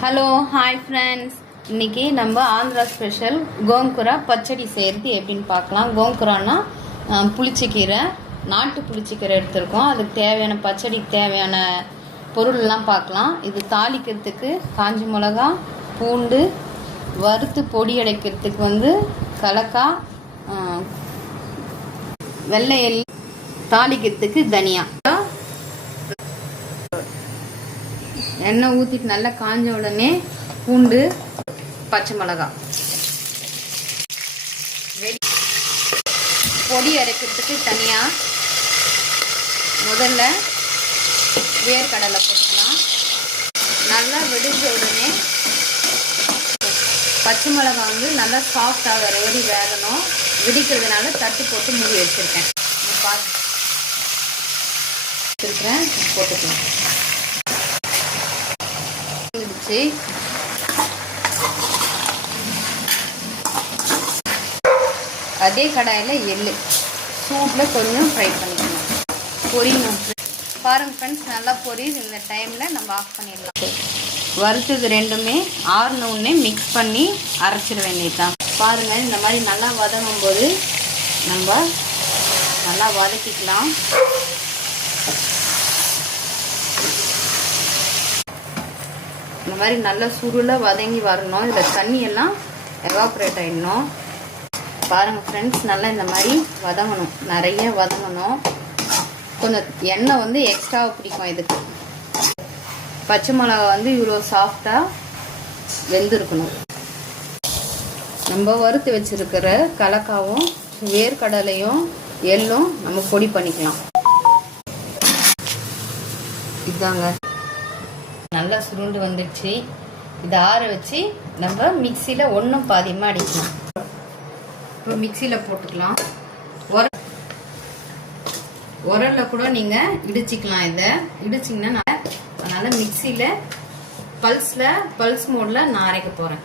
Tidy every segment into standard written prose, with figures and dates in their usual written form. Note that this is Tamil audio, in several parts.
ஹலோ ஹாய் ஃப்ரெண்ட்ஸ், இன்றைக்கி நம்ம ஆந்திரா ஸ்பெஷல் கோங்குரா பச்சடி செய்கிறது எப்படின்னு பார்க்கலாம். கோங்குரான்னா புளிச்சக்கீரை, நாட்டு புளிச்சக்கீரை எடுத்துருக்கோம். அதுக்கு தேவையான பச்சடிக்கு தேவையான பொருள்லாம் பார்க்கலாம். இது தாளிக்கிறதுக்கு காஞ்சி மிளகா, பூண்டு, வறுத்து பொடி அடைக்கிறதுக்கு கலக்காய், வெள்ளை எள்ளி, தாளிக்கிறதுக்கு தனியா. எண்ணெய் ஊற்றிட்டு நல்லா காஞ்ச உடனே பூண்டு, பச்சை மிளகாய், பொடி அரைக்கிறதுக்கு தனியாக முதல்ல வேர்க்கடலை போட்டுக்கலாம். நல்லா வெடிஞ்ச உடனே பச்சை மிளகாய் நல்லா சாஃப்டாக வர வரை வேகணும். வெடிக்கிறதுனால தட்டி போட்டு மூடி வச்சுருக்கேன். போட்டுக்கலாம். அதே கடாயில் எள்ளு சூட்டில் கொஞ்சம் ஃப்ரை பண்ணிக்கணும், பொரியணும். பாருங்க ஃப்ரெண்ட்ஸ், நல்லா பொரியுது. இந்த டைமில் நம்ம ஆஃப் பண்ணிடலாம். வறுத்தது ரெண்டுமே ஆறுனவுடனே மிக்ஸ் பண்ணி அரைச்சிட வேண்டியதுதான். பாருங்கள், இந்த மாதிரி நல்லா வதங்கும் போது நம்ம நல்லா வதக்கிக்கலாம். இந்த மாதிரி நல்லா சுருளாக வதங்கி வரணும். இதில் தண்ணியெல்லாம் எவாப்ரேட் ஆகிடணும். பாருங்கள் ஃப்ரெண்ட்ஸ், நல்லா இந்த மாதிரி வதங்கணும், நிறைய வதங்கணும். கொஞ்சம் எண்ணெய் எக்ஸ்ட்ராவாக பிடிக்கும் இதுக்கு. பச்சை மிளகா இவ்வளோ சாஃப்டாக வெந்திருக்கணும். நம்ம வறுத்து வச்சுருக்கிற கலக்காவும் வேர்க்கடலையும் எள்ளும் நம்ம பொடி பண்ணிக்கலாம். இதாங்க நல்லா சுருண்டு வந்துடுச்சு. இதை ஆற வச்சு நம்ம மிக்சியில் ஒன்றும் பாதியமாக அடிக்கலாம். இப்போ மிக்சியில் போட்டுக்கலாம். உரலில் கூட நீங்கள் இடிச்சிக்கலாம். இதை இடிச்சிங்கன்னா அதனால் மிக்சியில் பல்ஸ் மோடில் நான் அரைக்க போகிறேன்.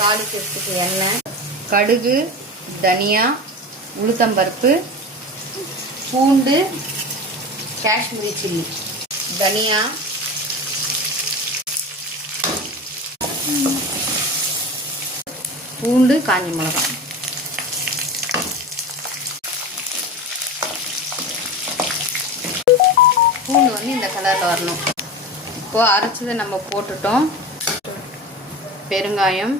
தாளிக்கிறதுக்கு எண்ணெய், கடுகு, தனியா, உளுத்தம்பருப்பு, பூண்டு, காஷ்மீரி சில்லி, தனியா, பூண்டு, காஞ்சி மிளகாய். பூண்டு இந்த கலரில் வரணும். இப்போது அரைச்சதை நம்ம போட்டுட்டோம். பெருங்காயம்,